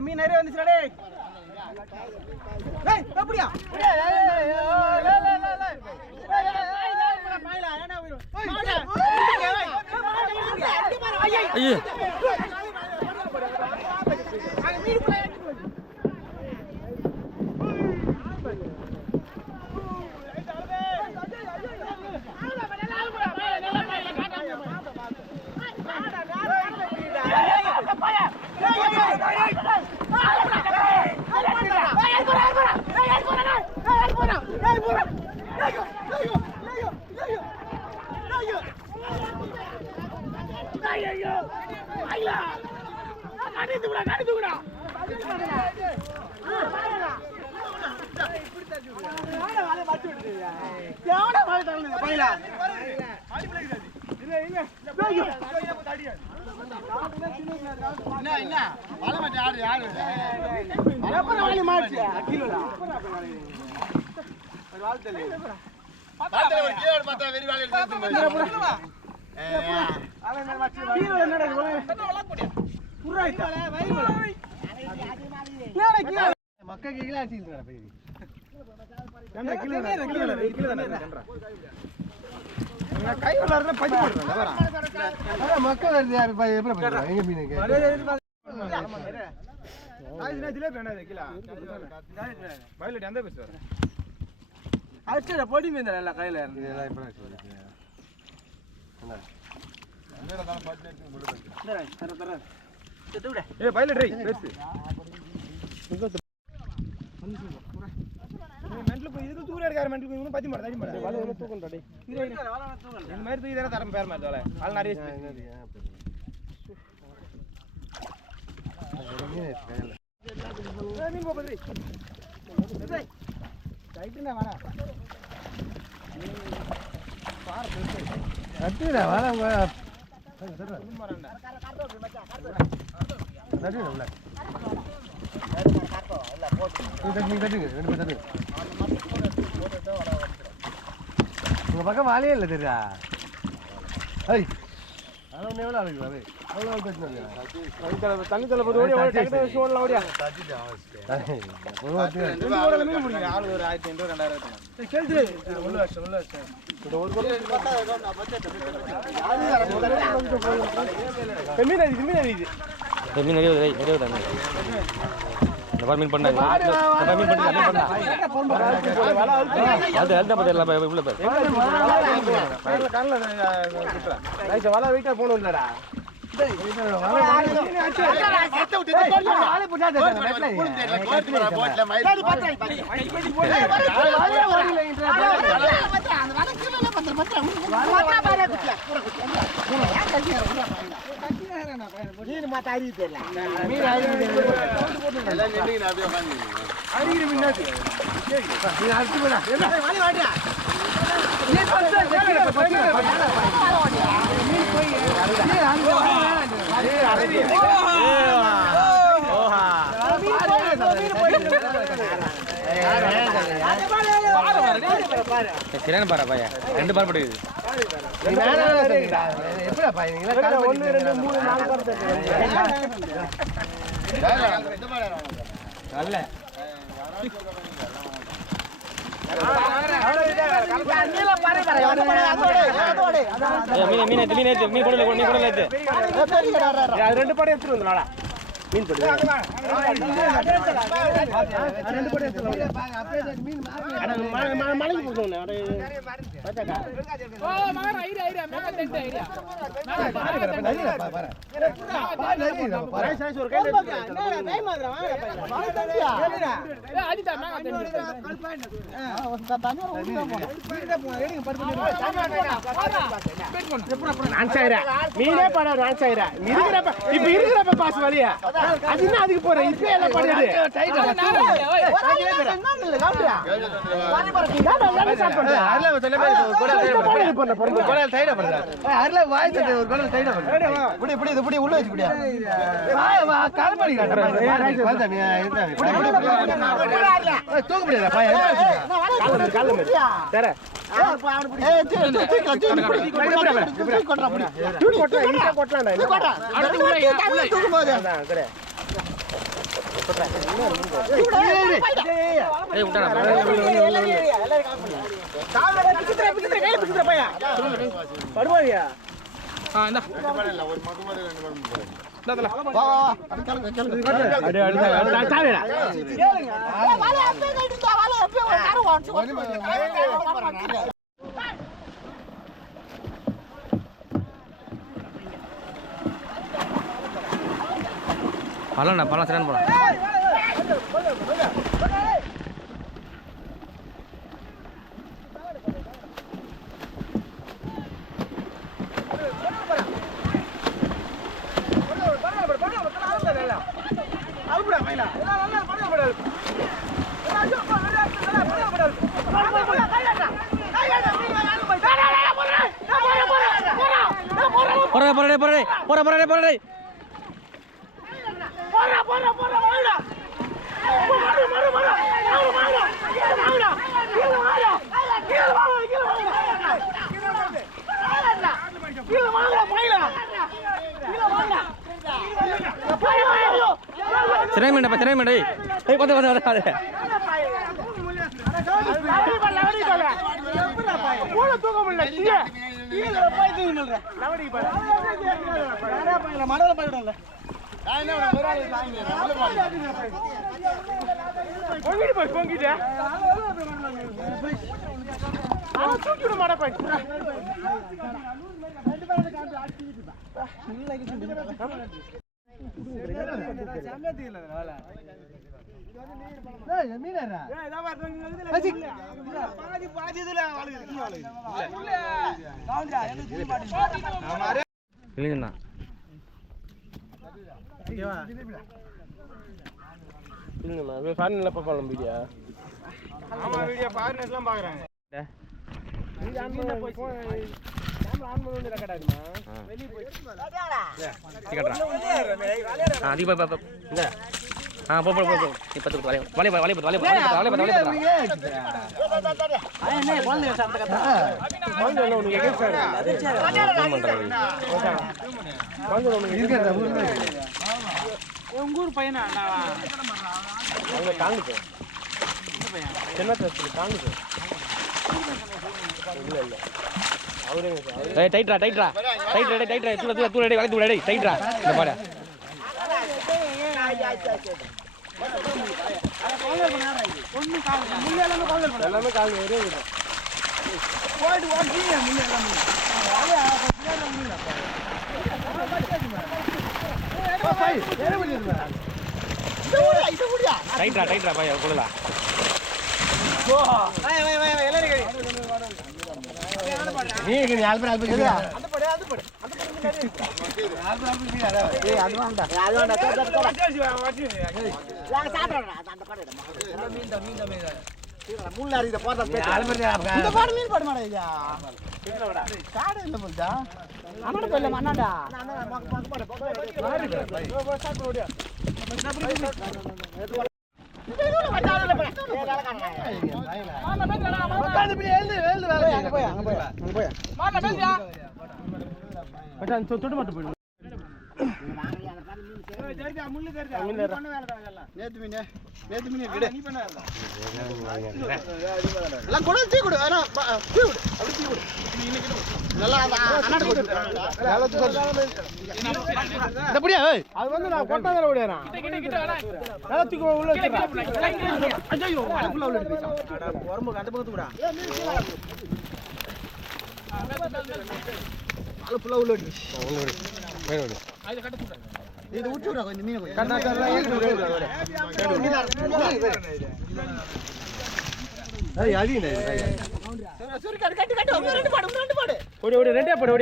மீன் நிறைய வந்துச்சுடா டேய். டேய் அப்படியா? ஐயோ கை வளர்ற பஞ்சு போடுறாங்க மக்கள் எங்க மீனுக்கு பொடி மீன் நல்லா கையில இதுக்கு தூரம் இருக்காரு மென்ட்லுக்கு பத்தி மாட்டா தடி மாட்டா வலை ஒண்ணு தூக்கணும் டேய் இந்த மாதிரி தூக்கி தர தரம் பேர் மாதிரி வலை ஆள் நிறைய மீன் போபத்ரி ரைட்னா வாடா பார் அட்டிடா வாடா உங்க தடி உள்ள உங்க பக்கம் வாழையே இல்லை தெரியா ஐய் அவ்வளோ எவ்வளோ அழைக்கலாம் தண்ணி தலை போது ஓடியா ஓடியா மீன் பிடிங்க ஆள் ஒரு 1500 2000 கேள்வி உள்ள வருஷம் மீன் அறியுது மீன் பண்ணாங்க வலை வெயிட்டா போகணும் இல்லடா மீன் மாத்த அறிவு தெரியல மீன் அறிவு மின்னாது அடுத்து போடா கிரண் பாரு பையா 2 பார் படுது எப்படா பையன் 1 2 3 4 பார் நல்ல மீன் போடல அது 2 படம் எடுத்துட்டு வந்தா மீன் போடு மலைக்கு போகணும் மீனே படம் இப்ப இருக்கிறப்ப பாசு வழியா அது என்ன அதுக்கு போறேன் இப்ப எல்லாம் பண்ணுது டைட் உள்ள வச்சு கால் பண்ணி தூக்க பழம் பழம் சரியான பழம் போறே சிரமேண்டா இல்லைங்கண்ணா உங்கூர் பையனா காங்குது சின்ன காங்குது இல்ல இல்ல அவரே டைட்ரா தூள டைட்ரா இந்த பாரு எல்லாமே கால் ஒரே போயிட்டு வாங்கிங்க முன்ன எல்லாமே டைட்ரா பையா கொடுடா நீங்க ஆல்பர் தொட்டு மட்டும் போயிடும் அது வந்து நான் கொட்டாங்க உடம்புக்கு அந்த பக்கத்து கூட இது ஊற்றுறா கொஞ்சம் மீன் ரெண்டே போடு